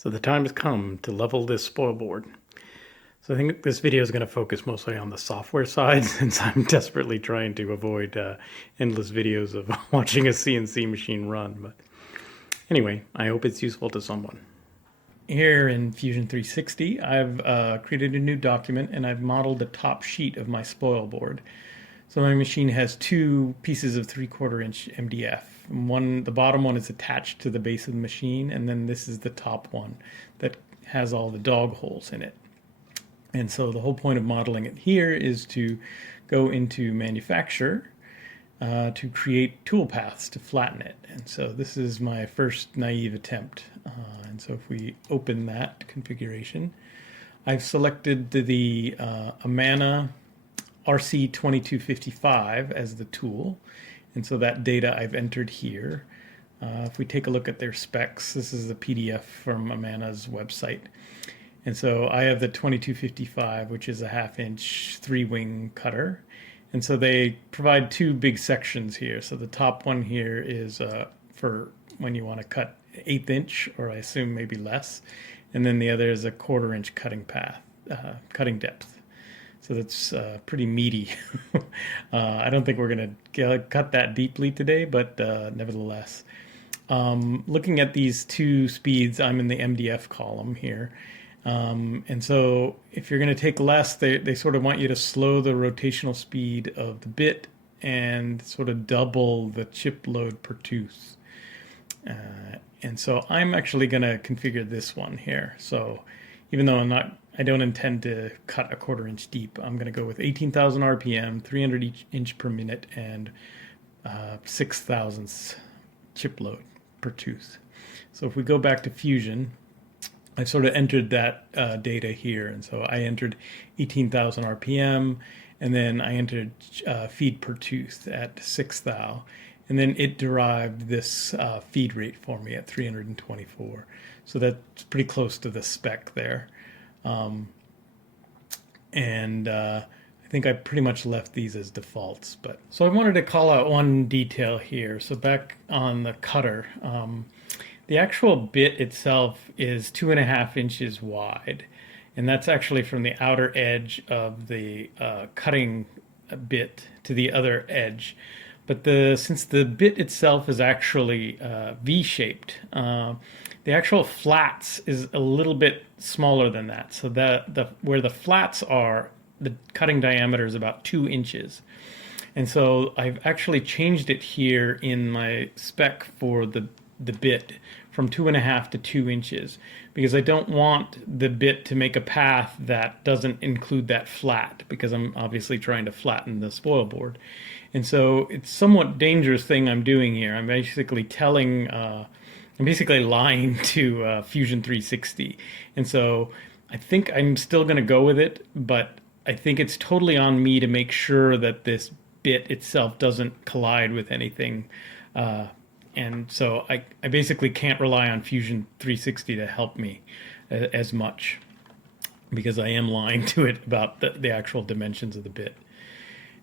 So the time has come to level this spoilboard. So I think this video is going to focus mostly on the software side since I'm desperately trying to avoid endless videos of watching a CNC machine run. But anyway, I hope it's useful to someone. Here in Fusion 360, I've created a new document and I've modeled the top sheet of my spoilboard. So my machine has two pieces of 3/4 inch MDF. The bottom one is attached to the base of the machine, and then this is the top one that has all the dog holes in it. And so the whole point of modeling it here is to go into manufacture to create toolpaths to flatten it. And so this is my first naive attempt. And so if we open that configuration, I've selected the Amana RC2255 as the tool, and so that data I've entered here. If we take a look at their specs, this is a PDF from Amana's website, and so I have the 2255, which is a 1/2 inch 3-wing cutter, and so they provide two big sections here. So the top one here is for when you want to cut 1/8 inch, or I assume maybe less, and then the other is a 1/4 inch cutting depth. So that's pretty meaty. I don't think we're going to cut that deeply today, but nevertheless. Looking at these two speeds, I'm in the MDF column here. And so if you're going to take less, they sort of want you to slow the rotational speed of the bit and sort of double the chip load per tooth. And so I'm actually going to configure this one here. So even though I don't intend to cut a 1/4 inch deep, I'm going to go with 18,000 RPM, 300 inch per minute, and 6 thousandths chip load per tooth. So if we go back to Fusion, I sort of entered that data here. And so I entered 18,000 RPM, and then I entered feed per tooth at 6 thou. And then it derived this feed rate for me at 324. So that's pretty close to the spec there. I think I pretty much left these as defaults. So I wanted to call out one detail here. So back on the cutter, the actual bit itself is 2.5 inches wide. And that's actually from the outer edge of the cutting bit to the other edge. But since the bit itself is actually V-shaped, the actual flats is a little bit smaller than that. So where the flats are, the cutting diameter is about 2 inches. And so I've actually changed it here in my spec for the bit from 2.5 to 2 inches, because I don't want the bit to make a path that doesn't include that flat, because I'm obviously trying to flatten the spoilboard. And so it's a somewhat dangerous thing I'm doing here. I'm basically lying to Fusion 360. And so I think I'm still going to go with it, but I think it's totally on me to make sure that this bit itself doesn't collide with anything. And so I basically can't rely on Fusion 360 to help me as much, because I am lying to it about the actual dimensions of the bit.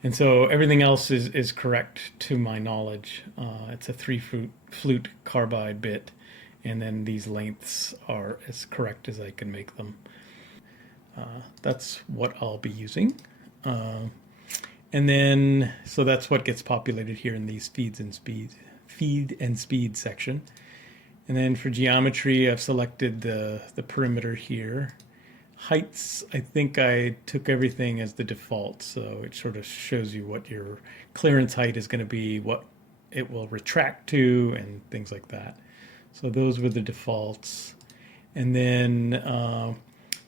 And so everything else is correct to my knowledge. It's a 3-flute carbide bit, and then these lengths are as correct as I can make them. That's what I'll be using. And then, so that's what gets populated here in these feed and speed section. And then for geometry, I've selected the perimeter here. Heights, I think I took everything as the default, so it sort of shows you what your clearance height is going to be, what it will retract to, and things like that. So those were the defaults. And then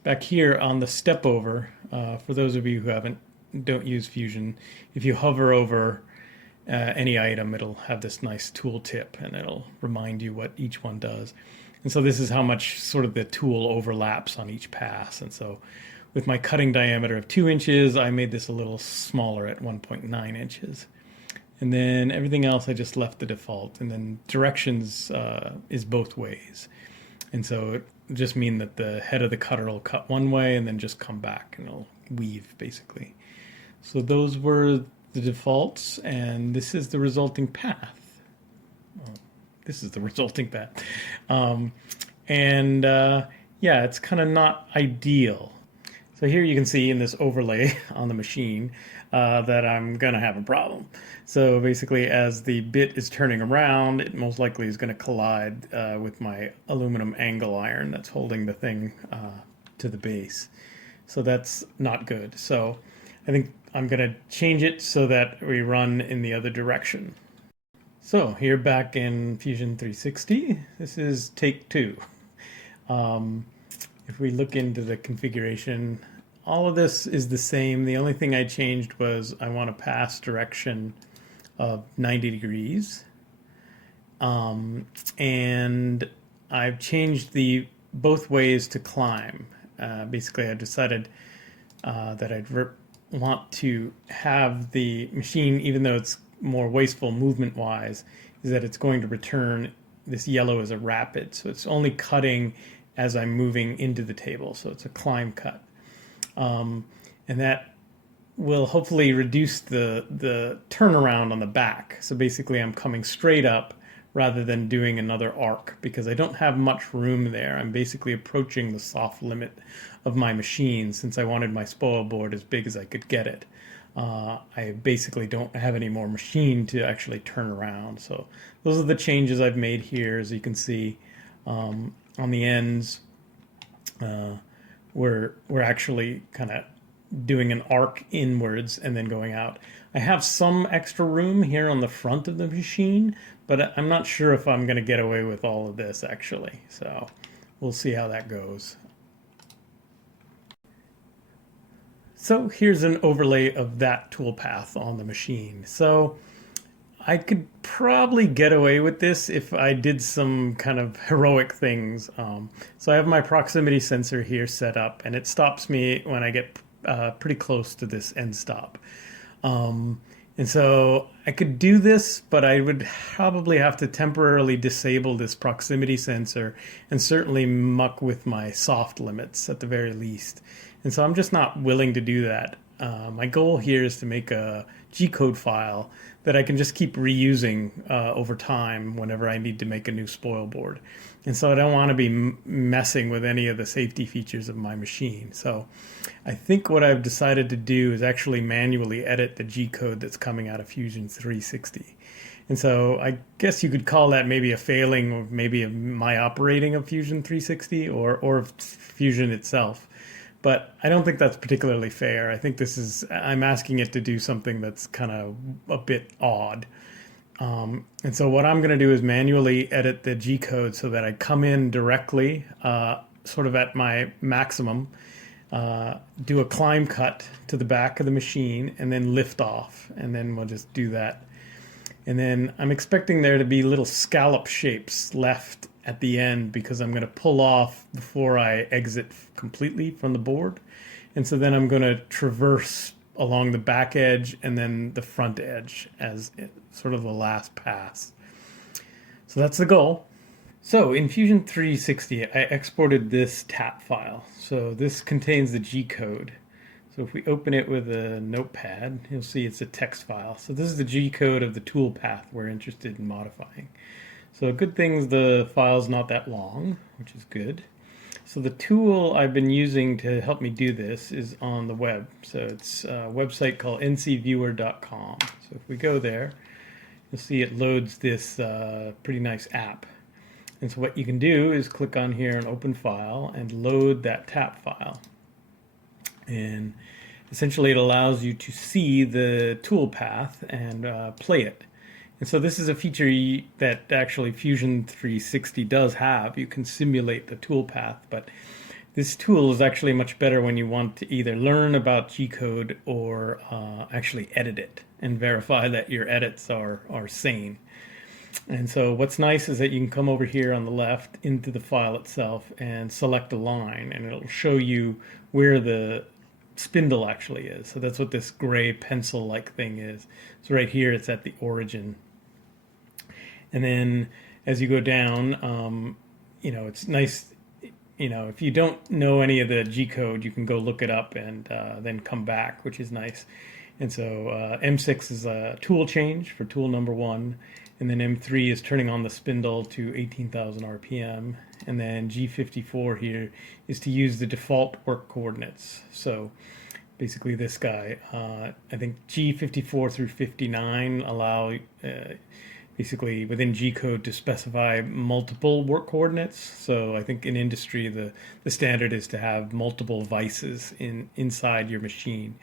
back here on the step over, for those of you who don't use Fusion, if you hover over any item, it'll have this nice tool tip, and it'll remind you what each one does. And so this is how much sort of the tool overlaps on each pass. And so with my cutting diameter of 2 inches, I made this a little smaller at 1.9 inches. And then everything else, I just left the default. And then directions is both ways. And so it just means that the head of the cutter will cut one way and then just come back, and it'll weave basically. So those were the defaults, and this is the resulting path. This is the resulting path. And yeah, it's kind of not ideal. So here you can see in this overlay on the machine that I'm going to have a problem. So basically, as the bit is turning around, it most likely is going to collide with my aluminum angle iron that's holding the thing to the base. So that's not good. So I think I'm going to change it so that we run in the other direction. So here back in Fusion 360, this is take 2. If we look into the configuration, all of this is the same. The only thing I changed was I want a pass direction of 90 degrees. And I've changed the both ways to climb. Basically, I decided that I'd want to have the machine, even though it's more wasteful movement-wise, is that it's going to return this yellow as a rapid. So it's only cutting as I'm moving into the table. So it's a climb cut. And that will hopefully reduce the turnaround on the back. So basically I'm coming straight up rather than doing another arc because I don't have much room there. I'm basically approaching the soft limit of my machine since I wanted my spoil board as big as I could get it. I basically don't have any more machine to actually turn around. So those are the changes I've made here. As you can see on the ends, we're actually kind of doing an arc inwards and then going out. I have some extra room here on the front of the machine, but I'm not sure if I'm going to get away with all of this actually. So we'll see how that goes. So here's an overlay of that toolpath on the machine. So I could probably get away with this if I did some kind of heroic things. So I have my proximity sensor here set up, and it stops me when I get pretty close to this end stop. And so I could do this, but I would probably have to temporarily disable this proximity sensor and certainly muck with my soft limits at the very least. And so I'm just not willing to do that. My goal here is to make a Gcode file that I can just keep reusing over time whenever I need to make a new spoil board. And so I don't want to be messing with any of the safety features of my machine. So I think what I've decided to do is actually manually edit the Gcode that's coming out of Fusion 360. And so I guess you could call that maybe a failing of maybe my operating of Fusion 360 or Fusion itself. But I don't think that's particularly fair. I think I'm asking it to do something that's kind of a bit odd. And so what I'm going to do is manually edit the Gcode so that I come in directly, sort of at my maximum, do a climb cut to the back of the machine, and then lift off. And then we'll just do that. And then I'm expecting there to be little scallop shapes left at the end because I'm going to pull off before I exit completely from the board. And so then I'm going to traverse along the back edge and then the front edge as sort of the last pass. So that's the goal. So in Fusion 360, I exported this tap file. So this contains the Gcode. So if we open it with a notepad, you'll see it's a text file. So this is the Gcode of the toolpath we're interested in modifying. So a good thing is the file's not that long, which is good. So the tool I've been using to help me do this is on the web. So it's a website called ncviewer.com. So if we go there, you'll see it loads this pretty nice app. And so what you can do is click on here and open file and load that tap file. And essentially it allows you to see the toolpath and play it. And so this is a feature that actually Fusion 360 does have. You can simulate the toolpath, but this tool is actually much better when you want to either learn about Gcode or actually edit it and verify that your edits are sane. And so what's nice is that you can come over here on the left into the file itself and select a line, and it'll show you where the spindle actually is. So that's what this gray pencil-like thing is. So right here, it's at the origin. And then as you go down, it's nice, if you don't know any of the Gcode, you can go look it up and then come back, which is nice. And so M6 is a tool change for tool number 1. And then M3 is turning on the spindle to 18,000 RPM. And then G54 here is to use the default work coordinates. So basically this guy, I think G54 through 59 allow basically within Gcode to specify multiple work coordinates. So I think in industry the standard is to have multiple vices inside your machine,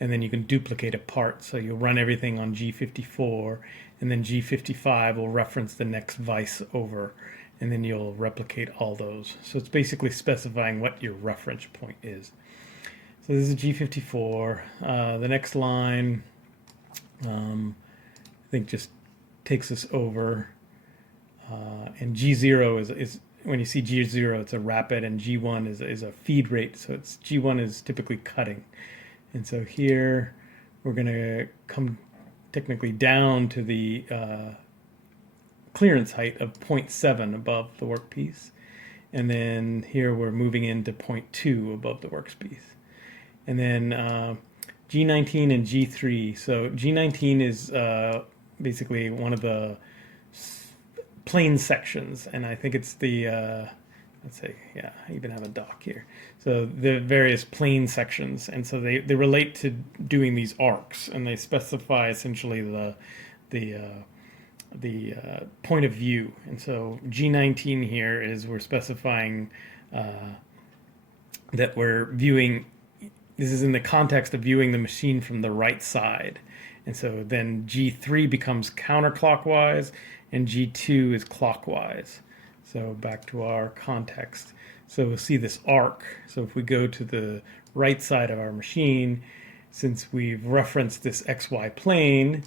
and then you can duplicate a part. So you'll run everything on G54, and then G55 will reference the next vice over, and then you'll replicate all those. So it's basically specifying what your reference point is. So this is G54. The next line, I think just takes us over. And G0 is when you see G0, it's a rapid, and G1 is a feed rate. So it's G1 is typically cutting. And so here we're going to come technically down to the clearance height of 0.7 above the workpiece. And then here we're moving into 0.2 above the workpiece. And then G19 and G3. So G19 is basically one of the plane sections, and I think it's the let's say, yeah, I even have a dock here. So the various plane sections, and so they relate to doing these arcs, and they specify essentially the point of view. And so G19 here is we're specifying that we're viewing. This is in the context of viewing the machine from the right side. And so then G3 becomes counterclockwise, and G2 is clockwise. So back to our context. So we'll see this arc. So if we go to the right side of our machine, since we've referenced this XY plane,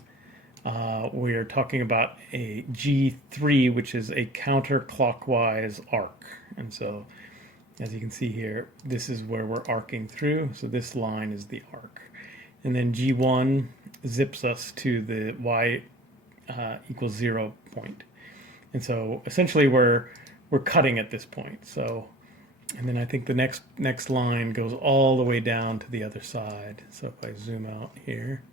we're talking about a G3, which is a counterclockwise arc. And so as you can see here, this is where we're arcing through. So this line is the arc. And then G1 zips us to the Y equals 0 point. And so essentially we're cutting at this point. So, and then I think the next line goes all the way down to the other side. So if I zoom out here,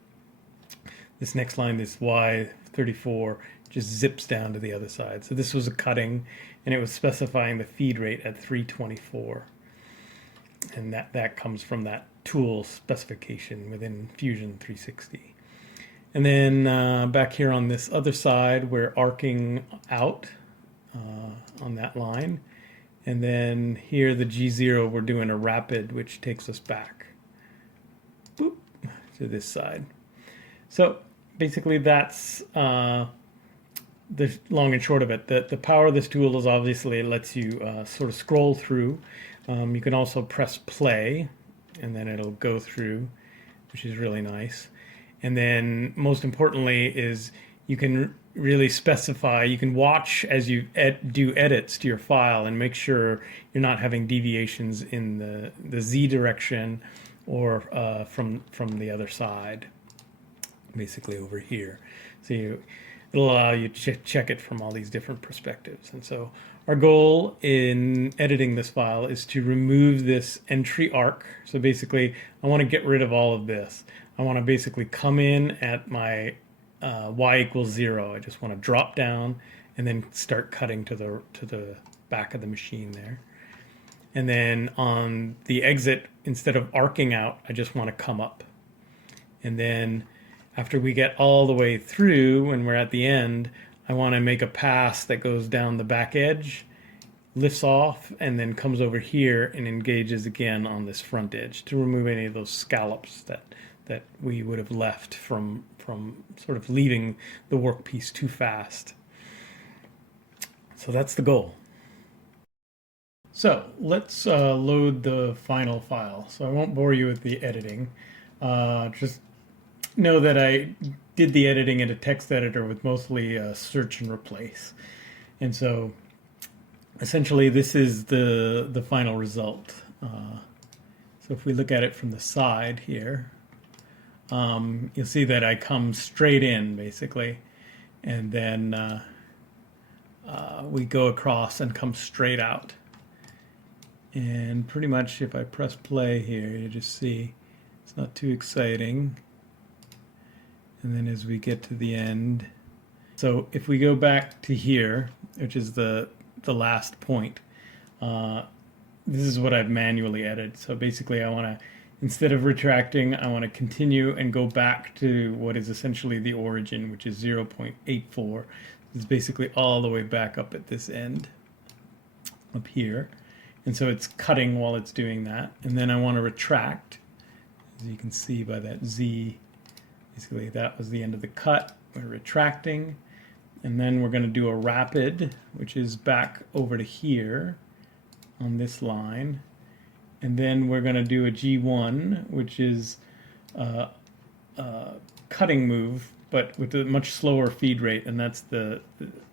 this next line, this Y34, just zips down to the other side. So this was a cutting, and it was specifying the feed rate at 324. And that comes from that tool specification within Fusion 360. And then back here on this other side, we're arcing out on that line. And then here, the G0, we're doing a rapid, which takes us back boop, to this side. So basically that's the long and short of it. The power of this tool is obviously it lets you sort of scroll through. You can also press play, and then it'll go through, which is really nice. And then most importantly is you can really specify, you can watch as you do edits to your file and make sure you're not having deviations in the Z direction or from the other side, basically over here. So it'll allow you to check it from all these different perspectives. And so our goal in editing this file is to remove this entry arc. So basically, I want to get rid of all of this. I want to basically come in at my Y equals 0. I just want to drop down and then start cutting to the back of the machine there. And then on the exit, instead of arcing out, I just want to come up. And then after we get all the way through and we're at the end, I want to make a pass that goes down the back edge, lifts off, and then comes over here and engages again on this front edge to remove any of those scallops that we would have left from sort of leaving the workpiece too fast. So that's the goal. So let's load the final file. So I won't bore you with the editing. Just know that I did the editing in a text editor with mostly search and replace. And so essentially this is the final result. So if we look at it from the side here, you'll see that I come straight in basically, and then we go across and come straight out. And pretty much if I press play here, you just see it's not too exciting. And then as we get to the end, So if we go back to here, which is the last point, this is what I've manually edited. So basically I want to, instead of retracting, I want to continue and go back to what is essentially the origin, which is 0.84. It's basically all the way back up at this end, up here. And so it's cutting while it's doing that. And then I want to retract, as you can see by that Z, basically that was the end of the cut. We're retracting. And then we're going to do a rapid, which is back over to here on this line. And then we're going to do a G1, which is a cutting move, but with a much slower feed rate. And that's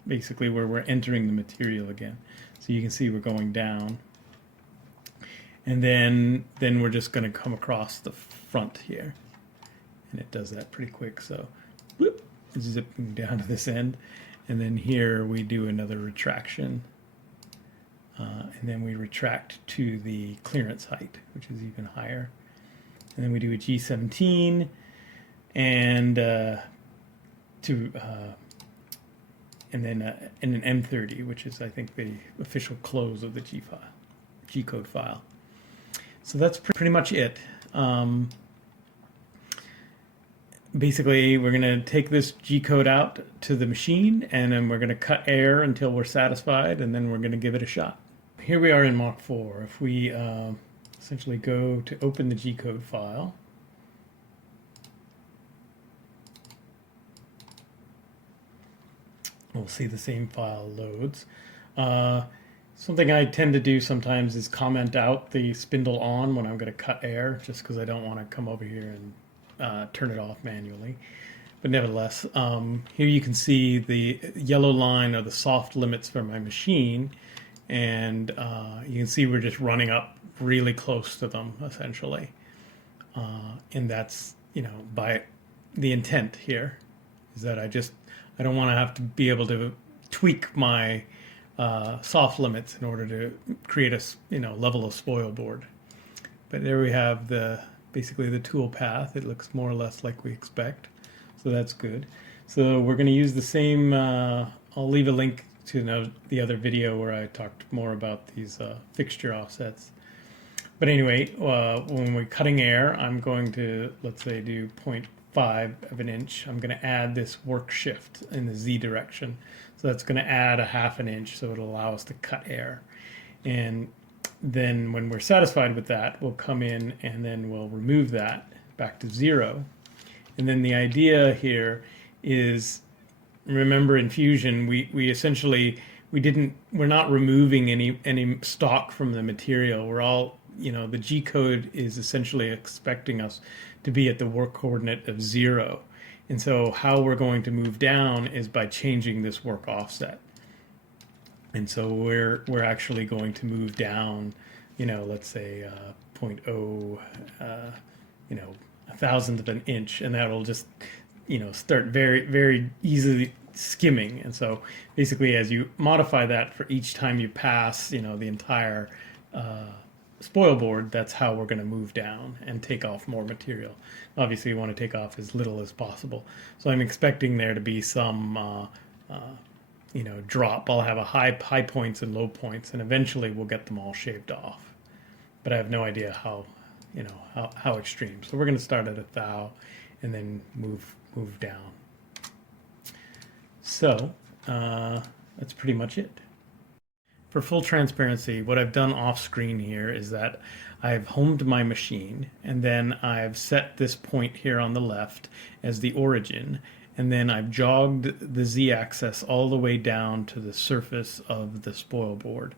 basically where we're entering the material again. So you can see we're going down. And then we're just going to come across the front here. And it does that pretty quick. So whoop, zipping down to this end. And then here we do another retraction. And then we retract to the clearance height, which is even higher. And then we do a G17 and then an M30, which is, I think, the official close of the Gcode file. So that's pretty much it. Basically, we're going to take this Gcode out to the machine, and then we're going to cut air until we're satisfied, and then we're going to give it a shot. Here we are in Mach 4. If we essentially go to open the Gcode file, we'll see the same file loads. Something I tend to do sometimes is comment out the spindle on when I'm going to cut air, just because I don't want to come over here and turn it off manually. But nevertheless, here you can see the yellow line are the soft limits for my machine, and you can see we're just running up really close to them, essentially. And that's, by the intent here, is that I don't want to have to be able to tweak my soft limits in order to create a level of spoilboard. But there we have basically the toolpath. It looks more or less like we expect, so that's good. So we're going to use the same. I'll leave a link to the other video where I talked more about these fixture offsets. But anyway, when we're cutting air, I'm going to, let's say, do 0.5 of an inch. I'm going to add this work shift in the Z direction. So that's going to add a ½ an inch, so it'll allow us to cut air. And then when we're satisfied with that, we'll come in and then we'll remove that back to 0. And then the idea here is, remember in Fusion, we essentially, we're not removing any stock from the material. We're all, the Gcode is essentially expecting us to be at the work coordinate of 0. And so how we're going to move down is by changing this work offset. And so we're actually going to move down, let's say 0.0, a thousandth of an inch, and that'll just, start very, very easily skimming. And so basically, as you modify that for each time you pass, the entire spoilboard, that's how we're going to move down and take off more material. Obviously, you want to take off as little as possible. So I'm expecting there to be some drop. I'll have a high points and low points, and eventually we'll get them all shaved off. But I have no idea how extreme. So we're going to start at 1,000 and then move down. So that's pretty much it. For full transparency, what I've done off screen here is that I've homed my machine, and then I've set this point here on the left as the origin, and then I've jogged the Z-axis all the way down to the surface of the spoilboard.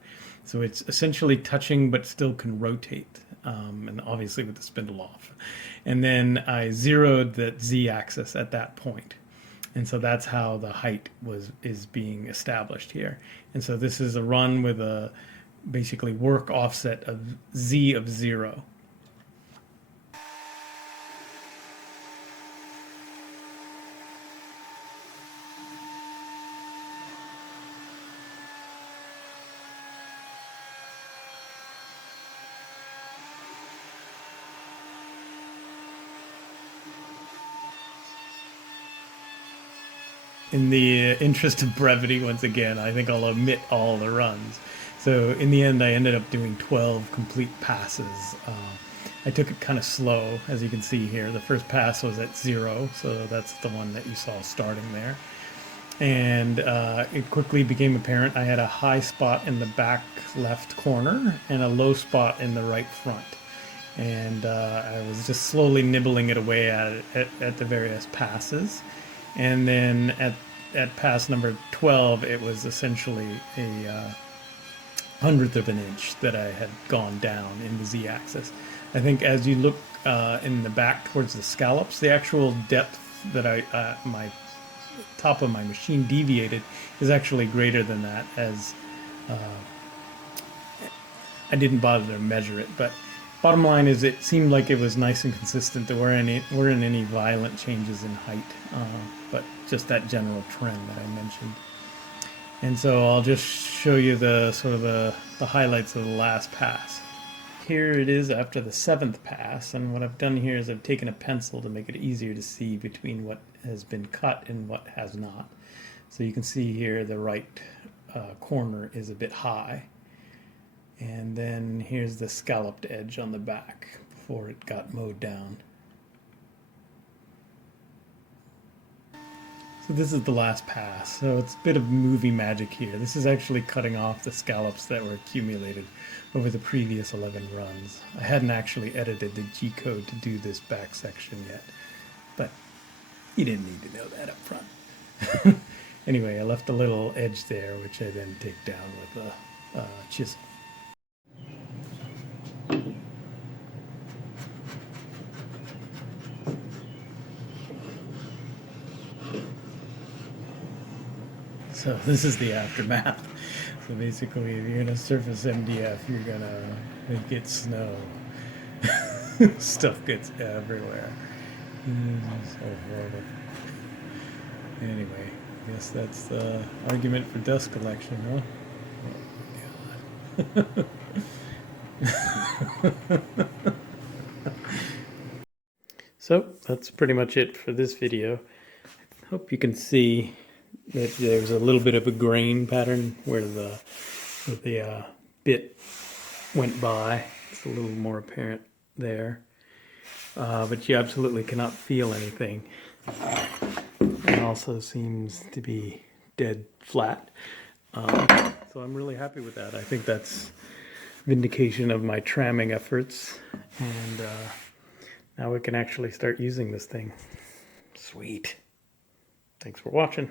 So it's essentially touching but still can rotate, and obviously with the spindle off. And then I zeroed the Z-axis at that point. And so that's how the height is being established here. And so this is a run with a basically work offset of Z of 0. in the interest of brevity, once again, I think I'll omit all the runs. So in the end, I ended up doing 12 complete passes. I took it kind of slow, as you can see here. The first pass was at 0, so that's the one that you saw starting there. And it quickly became apparent I had a high spot in the back left corner and a low spot in the right front. And I was just slowly nibbling it away at the various passes. And then at pass number 12, it was essentially a 100th of an inch that I had gone down in the z-axis. I think as you look in the back towards the scallops, the actual depth that my top of my machine deviated is actually greater than that, as I didn't bother to measure it. But bottom line is, it seemed like it was nice and consistent. There weren't any violent changes in height, but just that general trend that I mentioned. And so I'll just show you the sort of the highlights of the last pass. Here it is after the 7th pass, and what I've done here is I've taken a pencil to make it easier to see between what has been cut and what has not. So you can see here the right corner is a bit high, and then here's the scalloped edge on the back before it got mowed down. So this is the last pass, so it's a bit of movie magic here. This is actually cutting off the scallops that were accumulated over the previous 11 runs. I hadn't actually edited the Gcode to do this back section yet, but you didn't need to know that up front. Anyway, I left a little edge there, which I then take down with a chisel. So this is the aftermath. So basically, if you're going to surface MDF, you're going to make it snow. Stuff gets everywhere. So horrible. Anyway, I guess that's the argument for dust collection, huh? Oh, God. So that's pretty much it for this video. I hope you can see that there's a little bit of a grain pattern where the bit went by. It's a little more apparent there, but you absolutely cannot feel anything. It also seems to be dead flat, so I'm really happy with that. I think that's vindication of my tramming efforts, and now we can actually start using this thing. Sweet. Thanks for watching.